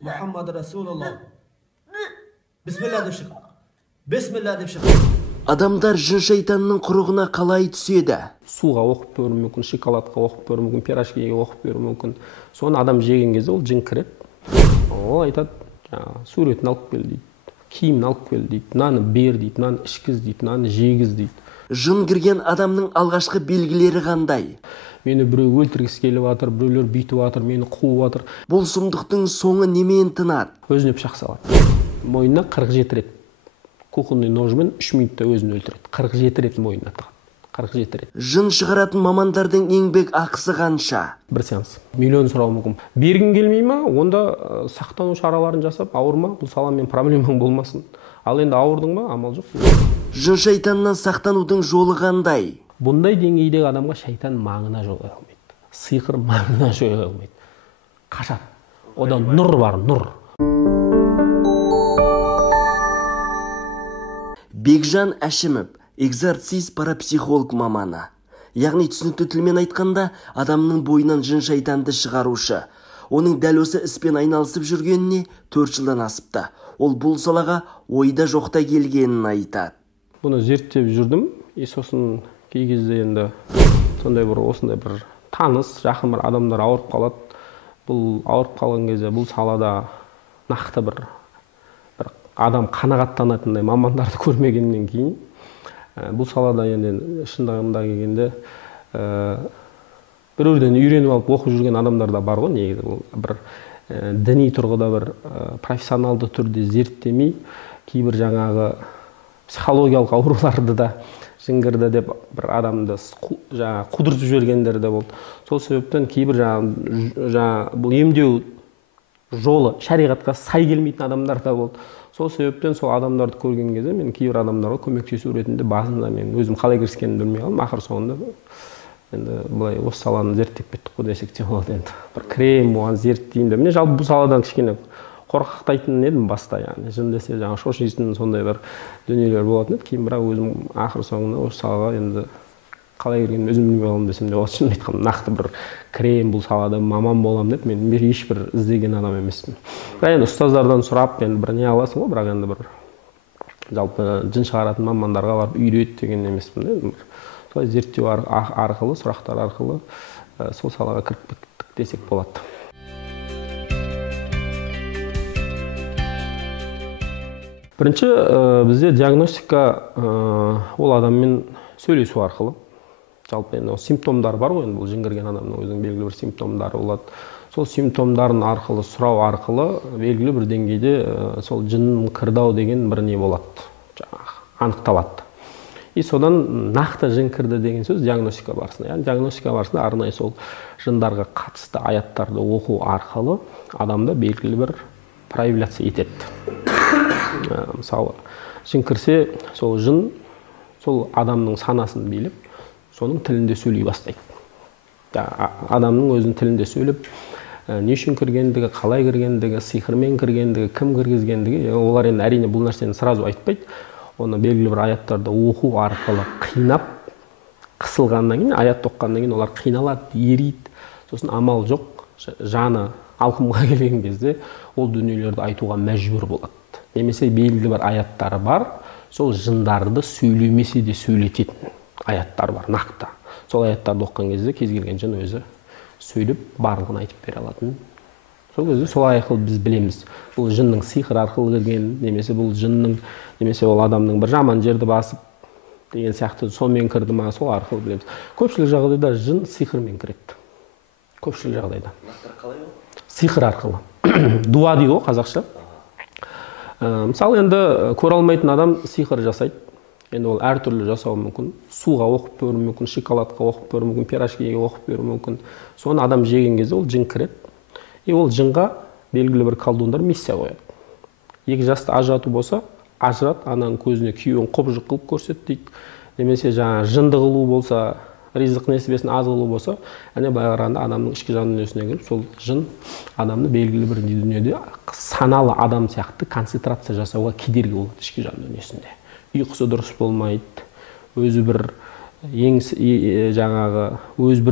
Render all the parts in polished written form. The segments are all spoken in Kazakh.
Muhammed Resulullah. Bismillah деп шық. Bismillah деп шық. Адамдар жын шайтанның құрығына қалай түседі? Суға оқып беруі мүмкін, шоколадқа оқып беруі мүмкін, пирожкиге оқып беруі мүмкін. Соны адам жеген кезде ол жын кіреді. Ол айтады, суретін алып кел дейді, киімін алып кел дейді, мынаны бер дейді, мынаны ішкіз дейді, мынаны жегіз дейді. Жын кірген адамның алғашқы белгілері қандай? Мені біреу өлтіргісі келіп жатыр, біреулер бүйтіп жатыр, мені қуып жатыр. Бұл сұмдықтың соңы немен тынады? Өзіне пышақ салады. Мойнына 47 рет. Кухонный ножмен 3 минутта өзін өлтіреді. 47 рет мойнына тығады. 47 рет. Жын шығаратын мамандардың еңбек ақысы қанша? Бір сеанс. Миллион сұрауы мүмкін. Бергің келмей ма? Онда сақтану шараларын жасап, ауырма, бұл саламен проблемаң болмасын. Ал енді ауырдың ба? Амал жоқ. Жын шайтаннан сақтанудың жолы қандай? Бұндай деңгейдегі адамға шайтан маңына жоя алмайды. Сиқыр маңына жоя алмайды. Қашады. Одан нұр бар, нұр. Бекжан Әшімов, экзорцист парапсихолог маманы. Яғни түсінікті тілмен айтқанда, адамның бойынан жын шайтанды шығарушы. Оның дәл осы іспен айналысып жүргеніне 4 жылдан асыпты. Ол бұл салаға ойда жоқта келгенін айтады. Бұны зерттеп жүрдім. Сосын кей кезде енді сондай бір осындай бір таныс, жақын бір адамдар ауырып қалады. Бұл ауырып қалған кезде бұл салада нақты бір адам қанағаттанатындай мамандарды көрмегеннен кейін бұл салада енді шындығында келгенде біреуден үйреніп алып оқып жүрген адамдар да бар ғой. Негізі бұл бір діни тұрғыда бір профессионалды түрде зерттемей кейбір жаңағы психологиялық ауруларды да жын кірді деп бір адамды қудыртып жібергендер де болды. Сол себептен кейбір жаңағы бұл емдеу жолы шариғатқа сай келмейтін адамдар да болды. Сол себептен сол адамдарды көрген кезде мен кейбір адамдарға көмектесу ретінде басында мен өзім қалай кіріскенімді білмей қалдым. Ақыр соңында енді былай осы саланы зерттеп кеттік қой десек те болады енді. Бір крем оған зерттейін деп. Мен жалпы бұл саладан кішкене қорқақтайтын едім баста, яғни жын десе жаңа шошитын сондай бір дүниелер болатын еді. Кейін бірақ өзім ақыр соңында осы салаға енді қалай кіргенімді өзім білмей қалдым десем де болады. Шынын айтқанда нақты бір крем бұл салада маман боламын деп мен ешбір іздеген адам емеспін. Бірақ енді ұстаздардан сұрап енді бір не аласың ғой, бірақ енді бір жалпы жын шығаратын мамандарға барып үйрет деген емеспін. Солай зерттеу арқылы, сұрақтар арқылы сол салаға кіріп кеттік десек болады. Бірінші бізде диагностика ол адаммен сөйлесу арқылы. Жалпы енді симптомдар бар ғой, бұл жын кірген адамның өзінің белгілі бір симптомдары болады. Сол симптомдарын арқылы, сұрау арқылы белгілі бір деңгейде сол жын кірді деген бір не болады, жаңағы анықталады. И содан нақты жын кірді деген сөз диагностика барысында. Яғни диагностика барысында арнайы сол жындарға қатысты аяттарды оқу арқылы адамда белгілі бір проявляция етеді. Мысалы, жын кірсе, сол жын сол адамның санасын билеп, соның тілінде сөйлей бастайды. Адамның өзінің тілінде сөйлеп, не үшін кіргендігі, қалай кіргендігі, сиқырмен кіргендігі, кім кіргізгендігі, олар енді әрине бұл нәрсені сразу айтпайды. Оны белгілі бір аяттарды оқу арқылы қинап, қысылғаннан кейін, аят оққаннан кейін олар қиналады, ериді. Сосын амал жоқ, жаны алқымға келген кезде ол дүниелерді айтуға мәжбүр болады. Немесе белгілі бір аяттары бар, сол жындарды сөйлемесе де сөйлететін аяттар бар, нақты. Сол аяттарды оққан кезде кез келген жын өзі сөйлеп барлығын айтып бере алатын. Сол кезде сол арқылы біз білеміз. Бұл жынның сиқыр арқылы кірген, немесе бұл жынның, немесе ол адамның бір жаман жерді басып деген сияқты сонымен кірді ма, сол арқылы білеміз. Көпшілік жағдайда жын сиқырмен кіреді. Көпшілік жағдайда. Сиқыр арқылы. Дуа дейді ғой қазақша. Мысалы енді көре алмайтын адам сиқыр жасайды. Енді ол әртүрлі жасауы мүмкін. Суға оқып беруі мүмкін, шоколадқа оқып беруі мүмкін, пирожкиге оқып беруі мүмкін. Соны адам жеген кезде ол жын кіреді. И ол жынға белгілі бір колдундар миссия қояды. Екі жасты ажырату болса, ажырат, ананың көзіне күйеуін құбыжық қылып көрсет дейді. Немесе жаңа жынды қылу болса, ризық несібесін аз қылу болса, әне былай қарағанда адамның ішкі жан дүниесіне кіріп, сол жын адамды белгілі бір дүниеде саналы адам сияқты концентрация жасауға кедергі болады ішкі жан дүниесінде. Ұйқысы дұрыс болмайды, өзі бір жаңағы өзі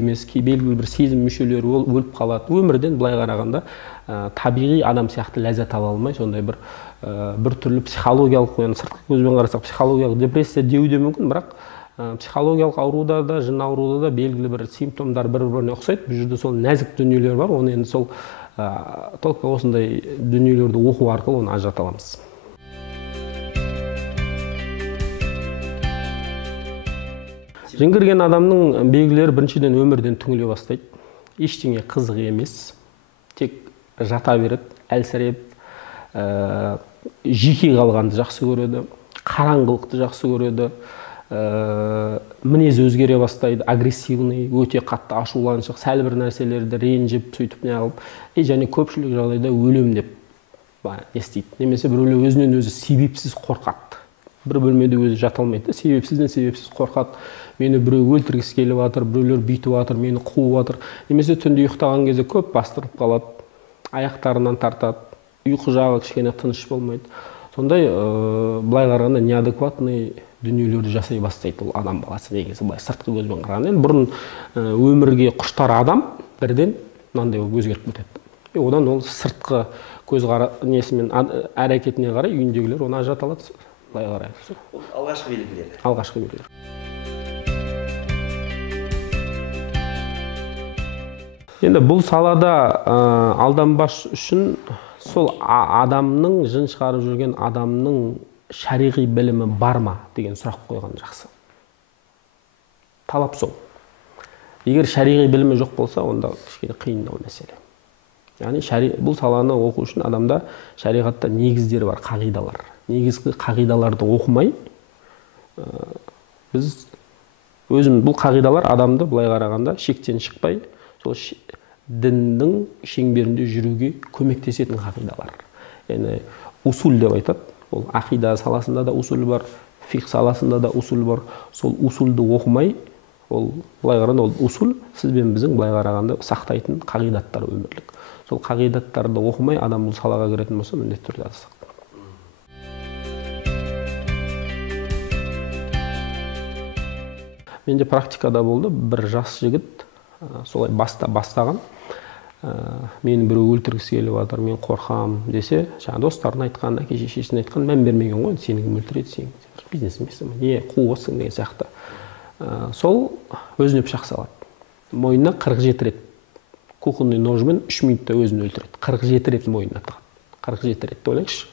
емес, белгілі бір сезім мүшелері өліп қалады. Өмірден былай қарағанда табиғи адам сияқты ләззат ала алмай, сондай бір түрлі психологиялық, сыртқы көзбен қарасақ психологиялық депрессия деуі де мүмкін, бірақ психологиялық ауруда да, жын ауруда да белгілі бір симптомдар бір-біріне ұқсайды. Бұл жерде сол нәзік дүниелер бар, оны енді сол только осындай дүниелерді оқу арқылы оны ажырата аламыз. Жын кірген адамның белгілері біріншіден өмірден түңіле бастайды. Ештеңе қызық емес. Тек жата береді, әлсіреп, жеке қалғанды жақсы көреді, қараңғылықты жақсы көреді, мінез өзгере бастайды, агрессивный, өте қатты ашуланшақ, сәл бір нәрселерді ренжіп, сөйтіп не қылып, және көпшілік жағдайда өлем деп естиді. Немесе біреулер өзінен өзі себепсіз қорқады. Бір бөлмеде өзі жата алмайды, себепсіз қорқады. Мені біреу өлтіргісі келіп жатыр, біреулер бүйтіп жатыр, мені қуып жатыр. Немесе түнде ұйықтаған кезде көп бастырып қалады, аяқтарынан тартады, ұйқы жағы кішкене тыныш болмайды. Сондай былай қарағанда неадекватный дүниелерді жасай бастайды ол адам баласы негізі, былай сыртқы көзбен қарағанда. Енді бұрын өмірге құштар адам бірден мынандай өзгеріп кетеді. Одан ол сыртқы көз несімен әрекетіне қарай үйіндегілер оны ажырата алады. Былай қарай. Алғашқы белгілері. Алғашқы белгілері. Енді бұл салада алданбаш үшін сол адамның, жын шығарып жүрген адамның шариғи білімі бар ма деген сұрақ қойған жақсы. Талап сол. Егер шариғи білімі жоқ болса, онда кішкене қиындау мәселе. Яғни бұл саланы оқу үшін адамда шариғатта негіздері бар, қағидалар. Негізгі қағидаларды оқымай, біз бұл қағидалар адамды былай қарағанда шектен шықпай, сол діннің шеңберінде жүруге көмектесетін қағидалар. Яғни усул деп айтады. Ол ақида саласында да усул бар, фиқ саласында да усул бар. Сол усулды оқымай, ол былай қарағанда ол усул сіз бен біздің былай қарағанда сақтайтын қағидаттар өмірлік. Сол қағидаттарды оқымай адам бұл салаға кіретін болса, міндетті түрде адасады. Менде практикада болды, бір жас жігіт солай бастаған. Мені біреу өлтіргісі келіп жатыр, мен қорқам десе, жаңа достарын айтқан, әке шешесіне айтқан, мән бермеген ғой, сені кім өлтіреді, сен бизнес емессің, не қуып деген сияқты. Сол өзіне пышақ салады. Мойнына 47 рет кухонный ножмен 3 минутта өзін өлтіреді. 47 рет мойнына тығады. 47 рет ойлаңызшы.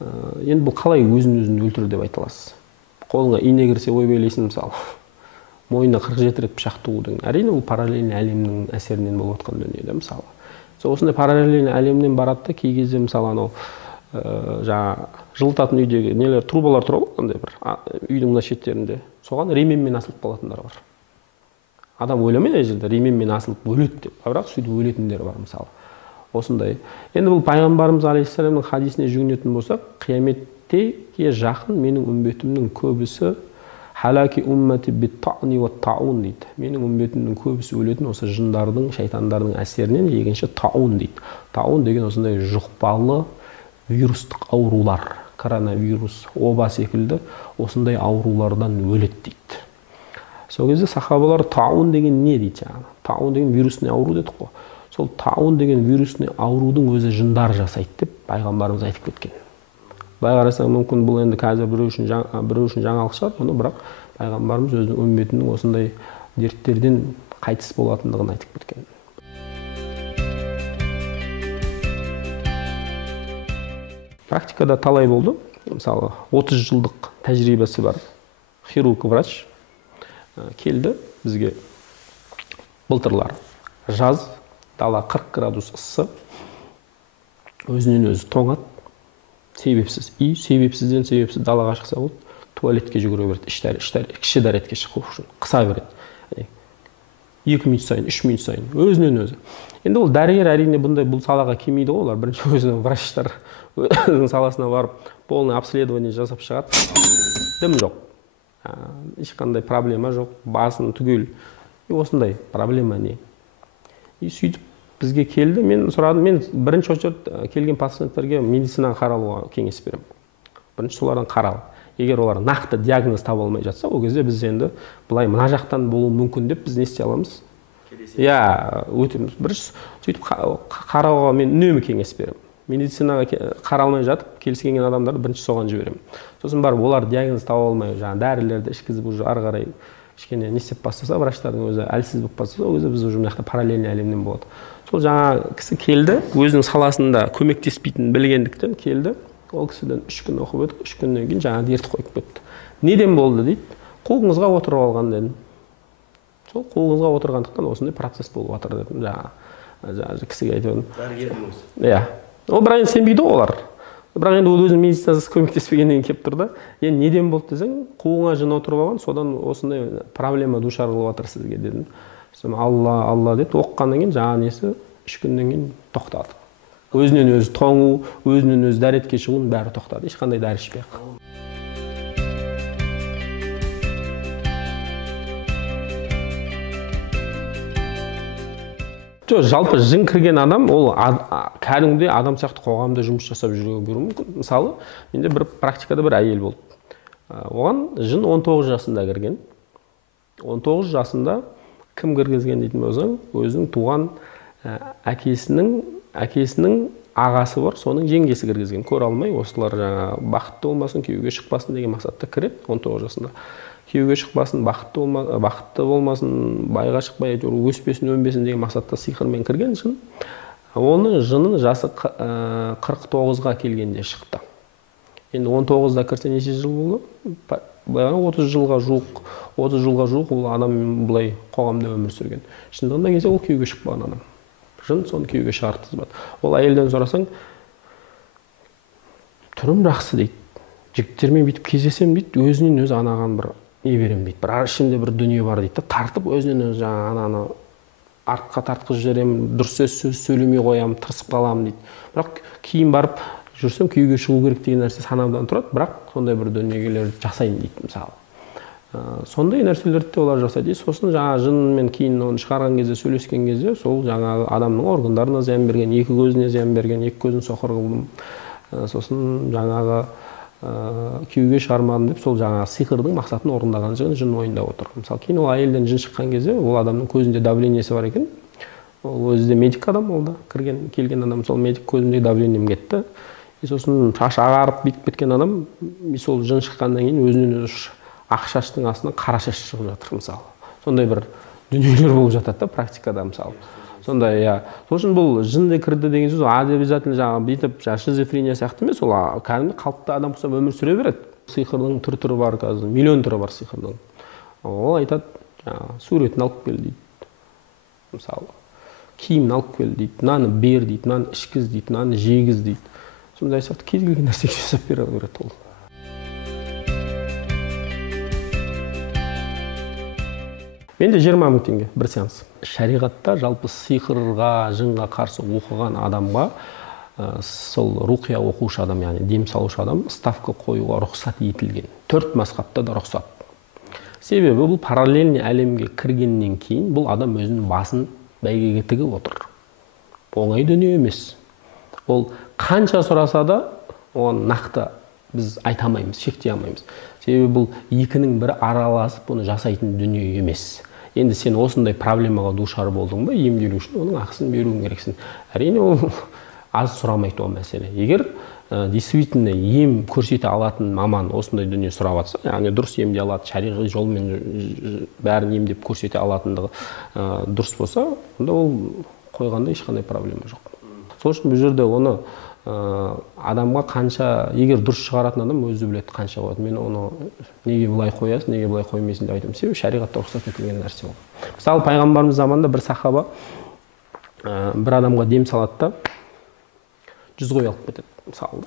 Енді бұл қалай өзін өлтірді деп айта аласыз? Қолыңа ине кірсе ойбайлайсың мысалы. Мойнына 47 рет пышақ тығу деген. Әрине бұл параллельный әлемнің әсерінен болып отқан дүниеде мысалы. Осындай параллельный әлемнен барады да кей кезде мысалы анау жаңа жылытатын үйдегі нелер трубалар тұр ғой, андай бір үйдің мына шеттерінде. Соған ременмен асылып қалатындар бар. Адам ойламайды ана жерде ременмен асылып өледі деп, бірақ сөйтіп өлетіндер бар мысалы. Осындай. Енді бұл пайғамбарымыз алейхиссаламның хадисіне жүгінетін болсақ, қияметке жақын менің үмбетімнің көбісі халаки уммати бит-таъни ва-таун дейді. Менің үмбетімнің көбісі өлетін осы жындардың, шайтандардың әсерінен, екінші таун дейді. Таун деген осындай жұқпалы вирустық аурулар, коронавирус, оба секілді осындай аурулардан өледі дейді. Сол кезде сахабалар таун деген не дейді жаңағы? Таун деген вирусный ауру дедік қой. Сол таун деген вирусный аурудың өзі жындар жасайды деп пайғамбарымыз айтып кеткен. Былай қарасаң мүмкін бұл енді қазір біреу үшін жаңалық шығар, оны бірақ пайғамбарымыз өзінің үмбетінің осындай дерттерден қайтыс болатындығын айтып кеткен. Практикада талай болды. Мысалы 30 жылдық тәжірибесі бар хирург врач келді бізге былтырлар. Жаз, дала 40 градус ыссы, өзінен өзі тоңады. Себепсіз. Себепсіз далаға шықса болды, туалетке жүгіре береді, кіші дәретке шығу үшін қыса береді. 2 минут сайын, 3 минут сайын, өзінен өзі. Енді ол дәрігер әрине бұл салаға келмейді ғой, олар бірінші өзінің врачтар өзінің саласына барып, полный обследование жасап шығады. Дым жоқ. Ешқандай проблема жоқ, басын түгел. Осындай проблема не? Сөйтіп бізге келді, мен сұрадым, мен бірінші очередь келген пациенттерге медицинаға қаралуға кеңес беремін. Бірінші солардан қарал. егер олар нақты диагноз таба алмай жатса, ол кезде біз енді былай мына жақтан болуы мүмкін деп біз не істей аламыз? Иә, өтеміз. Бірінші сөйтіп қарауға мен үнемі кеңес беремін. Медицинаға қаралмай жатып, келесі келген адамдарды бірінші соған жіберемін. Сосын барып олар диагноз таба алмай, жаңағы дәрілерді ішкізіп уже ары қарай кішкене не істеп бастаса, врачтардың өзі әлсіз болып бастаса, ол кезде біз уже мына жақта параллельный әлемнен болады. Сол жаңа кісі келді, өзінің саласында көмектеспейтінін білгендіктен келді. Ол кісіден 3 күн оқып өтіп, 3 күннен кейін жаңа дерт қойып кетті. Неден болды дейді? Қолыңызға отырып алған дедім. Сол қолыңызға отырғандықтан осындай процесс болып жатыр дедім. Жаңа кісіге айтып едім. Иә. Ол бірақ енді сенбейді олар. Бірақ енді ол өзінің медицинасыз көмектеспегеннен келіп тұр да. Енді неден болды десең, қолыңа жын отырып алған, содан осындай проблема душар қылып жатыр сізге дедім. Алла деді, оқығаннан кейін жаңа несі 3 күннен кейін тоқтады. Өзінен өзі тоңу, өзінен өзі дәретке шығуын бәрі тоқтады. Ешқандай дәрі ішпей қалды. Жалпы жын кірген адам, ол кәдімгідей адам сияқты қоғамда жұмыс жасап жүруге мүмкін. Мысалы, менде бір практикада бір әйел болды. Оған жын 19 жасында кірген. 19 жасында кім кіргізген дейтін болсаң, өзінің туған әкесінің ағасы бар, соның жеңгесі кіргізген. Көре алмай, осылар жаңа бақытты болмасын, күйеуге шықпасын деген мақсатта кіреді 19 жасында. Күйеуге шықпасын, бақытты болмасын, байға шықпай, өспесін, өнбесін деген мақсатта сиқырмен кірген жын. Оны жынын жасы 49-ға келгенде шықты. Енді 19-да кірсе неше жыл болды? 30 жылға жуық ол адам бұлай қоғамда өмір сүрген. Шындығында келсе ол күйеуге шықпаған адам. Жын соны күйеуге шығарып тізбады. Ол әйелден сұрасаң, түрім жақсы дейді. Жігіттермен бүйтіп кездесем дейді, өзінен өзі анаған бір не берем дейді. Бір ішімде бір дүние бар дейді. Тартып өзінен өзі жаңа артқа тартқызып жіберемін, дұрыс сөз сөйлемей қоямын, тырысып қаламын дейді. Бірақ кейін барып жүрсем күйеуге шығу керек деген нәрсе санамдан тұрады, бірақ сондай бір дүниелерді жасаймын дейді мысалы. Сондай нәрселерді де олар жасайды. Сосын жаңа жынмен кейін оны шығарған кезде, сөйлескен кезде, сол жаңағы адамның органдарына зиян берген, екі көзіне зиян берген, екі көзін соқыр қылдым. Сосын жаңағы күйеуге шығармадым деп, сол жаңағы сиқырдың мақсатын орындаған жын ойында отыр. Мысалы, кейін ол әйелден жын шыққан кезде, ол адамның көзінде давлениесі бар екен. Ол өзі де медик адам, ол да келген адам, сол медик көзінде давлением кетті. Сосын шашы ағарып бітіп кеткен адам, сол жын шыққаннан кейін өзінен өзі ақ шаштың астынан қара шаш шығып жатыр мысалы. Сондай бір дүниелер болып жатады да практикада мысалы. Сондай, иә. Сол үшін бұл жынды кірді деген сөз обязательно жаңағы бүйтіп шизофрения сияқты емес, ол кәдімгі қалыпты адам болса өмір сүре береді. Сиқырдың түрі бар қазір, миллион түрі бар сиқырдың. Ол айтады, жаңағы суретін алып кел дейді. Мысалы, киімін алып кел дейді, мынаны бер дейді, мынаны ішкіз дейді, мынаны жегіз дейді. Сондай сияқты кез келген нәрсеге жасап бере береді ол. Менде 20 мың теңге бір сеанс. Шариғатта жалпы сиқырға, жынға қарсы оқыған адамға, сол руқия оқушы адам, яғни дем салушы адам, ставка қоюға рұқсат етілген. 4 мазхабта да рұқсат. Себебі бұл параллельный әлемге кіргеннен кейін бұл адам өзінің басын бәйгеге тігіп отыр. Оңай дүние емес. Ол қанша сұраса да, оған нақты біз айта алмаймыз, шектей алмаймыз. Себебі бұл екінің бірі араласып оны жасайтын дүние емес. Енді сен осындай проблемаға душар болдың ба, емделу үшін оның ақысын беруің керексің. Әрине ол аз сұрамайды ол мәселе. Егер действительно ем көрсете алатын маман осындай дүние сұрап жатса, яғни дұрыс емдей алады, шариғи жолмен бәрін емдеп көрсете алатындығы дұрыс болса, онда ол қойғанда ешқандай проблема жоқ. Сол үшін бұл жерде оны адамға қанша, егер дұрыс шығаратын адам өзі біледі қанша болады. Мен оны неге бұлай қоясың, неге бұлай қоймайсың деп айтамын. Себебі шариғатта рұқсат етілген нәрсе ол. Мысалы, пайғамбарымыз заманында бір сахаба бір адамға дем салады да 100 қой алып кетеді, мысалы,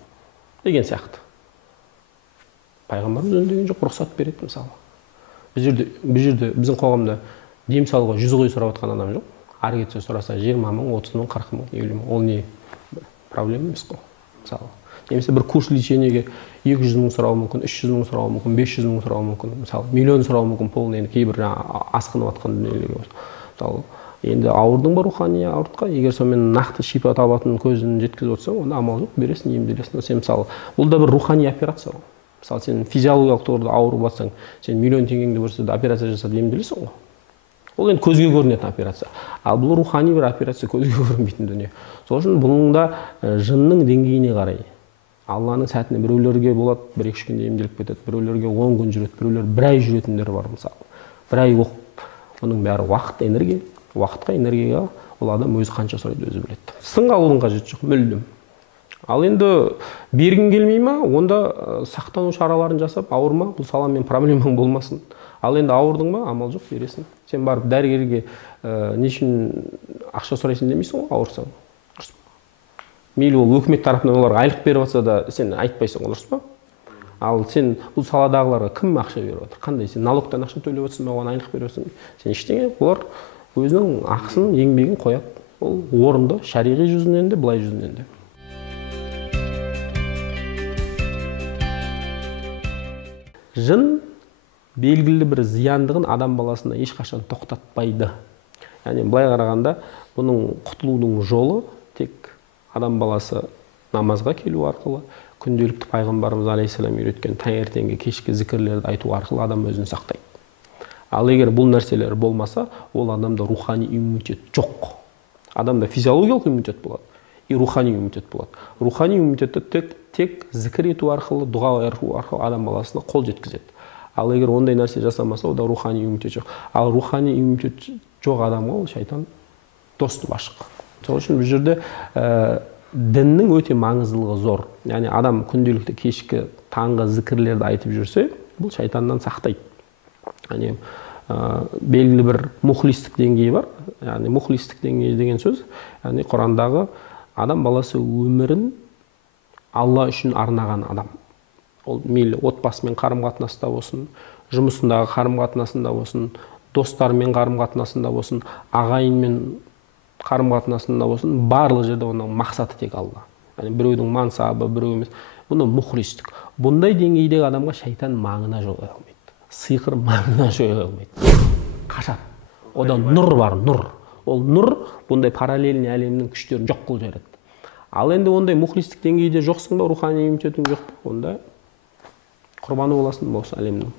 деген сияқты. Пайғамбарымыз үндеген жоқ, рұқсат береді, мысалы. Бұл жерде біздің қоғамда дем салуға 100 қой сұрап жатқан адам жоқ. Ары кетсе сұраса 20 мың, 30 мың, 40 мың, 50 мың. Ол не проблема емес қой, мысалы. Немесе бір курс лечениеге 200 мың сұрауы мүмкін, 300 мың сұрауы мүмкін, 500 мың сұрауы мүмкін, мысалы, миллион сұрауы мүмкін, полный, енді кейбір асқынып жатқан дүниелерге болса. Мысалы, енді ауырдың ба рухани ауыртқа, егер сонымен нақты шипа табатын көзін жеткізіп отырсаң, онда амал жоқ, бересің, емделесің. Сен мысалы, бұл да бір рухани операция ғой. Мысалы сен физиологиялық тұрғыда ауырып жатсаң, сен миллион теңгеңді берсе де операция жасап емделесің ғой. Ол енді көзге көрінетін операция. Ал бұл рухани бір операция, көзге көрінбейтін дүние. Сол үшін бұның да жынның деңгейіне қарай. Алланың сәтіне біреулерге болады 1-2 күнде емделіп кетеді, біреулерге 10 күн жүреді, біреулер 1 ай жүретіндер бар мысалы. 1 ай оқып, оның бәрі уақыт, энергия. Уақытқа, энергияға ол адам өзі қанша сұрайды өзі біледі. Сынға алудың қажеті жоқ, мүлдем. Ал енді бергің келмей ма, онда сақтану шараларын жасап, ауырма, бұл саламен проблемаң болмасын. Ал енді ауырдың ба, амал жоқ, бересің. Сен барып дәрігерге не үшін ақша сұрайсың демейсің ғой, ауырсаң. Мейлі ол өкімет тарапынан оларға айлық беріп жатса да сен айтпайсың, дұрыс па? Ал сен бұл саладағыларға кім ақша беріп жатыр? Қандай? Сен налогтан ақша төлеп жатсың ба, оған айлық беріп жатсың? Сен ештеңе, олар өзінің ақысын, еңбегін қояды. Ол орынды, шариғи жүзінен де, былай жүзінен де. Жын белгілі бір зияндығын адам баласына ешқашан тоқтатпайды. Яғни былай қарағанда, бұның құтылудың жолы тек адам баласы намазға келу арқылы, күнделікті пайғамбарымыз алейхиссалам үйреткен таңертеңгі кешкі зікірлерді айту арқылы адам өзін сақтайды. Ал егер бұл нәрселер болмаса, ол адамда рухани иммунитет жоқ. Адамда физиологиялық иммунитет болады, и рухани иммунитет болады. Рухани иммунитетті тек зікір ету арқылы, дұға ету арқылы адам баласына қол жеткізеді. Ал егер ондай нәрсе жасамаса, ода рухани иммунитет жоқ. Ал рухани иммунитет жоқ адамға ол шайтан доступ ашық. Сол үшін бұл жерде діннің өте маңыздылығы зор. Яғни адам күнделікті кешкі таңғы зікірлерді айтып жүрсе, бұл шайтаннан сақтайды. Яғни белгілі бір мухлистік деңгейі бар. Яғни мухлистік деңгейі деген сөз, яғни Құрандағы адам баласы өмірін Алла үшін арнаған адам. Ол мейлі отбасымен қарым-қатынаста болсын, жұмысындағы қарым-қатынасында болсын, достарымен қарым-қатынасында болсын, ағайынмен қарым-қатынасында болсын, барлық жерде оның мақсаты тек Алла. Яғни біреудің мансабы, біреу емес. Бұны мухлистік. Бұндай деңгейдегі адамға шайтан маңына жоя алмайды. Сиқыр маңына жоя алмайды. Қашады. Одан нұр бар, нұр. Ол нұр бұндай параллельный әлемнің күштерін жоқ қылып жібереді. Ал енді ондай мухлистік деңгейде жоқсың ба, рухани иммунитетің жоқ па, онда құрбаны боласың ба осы әлемнің.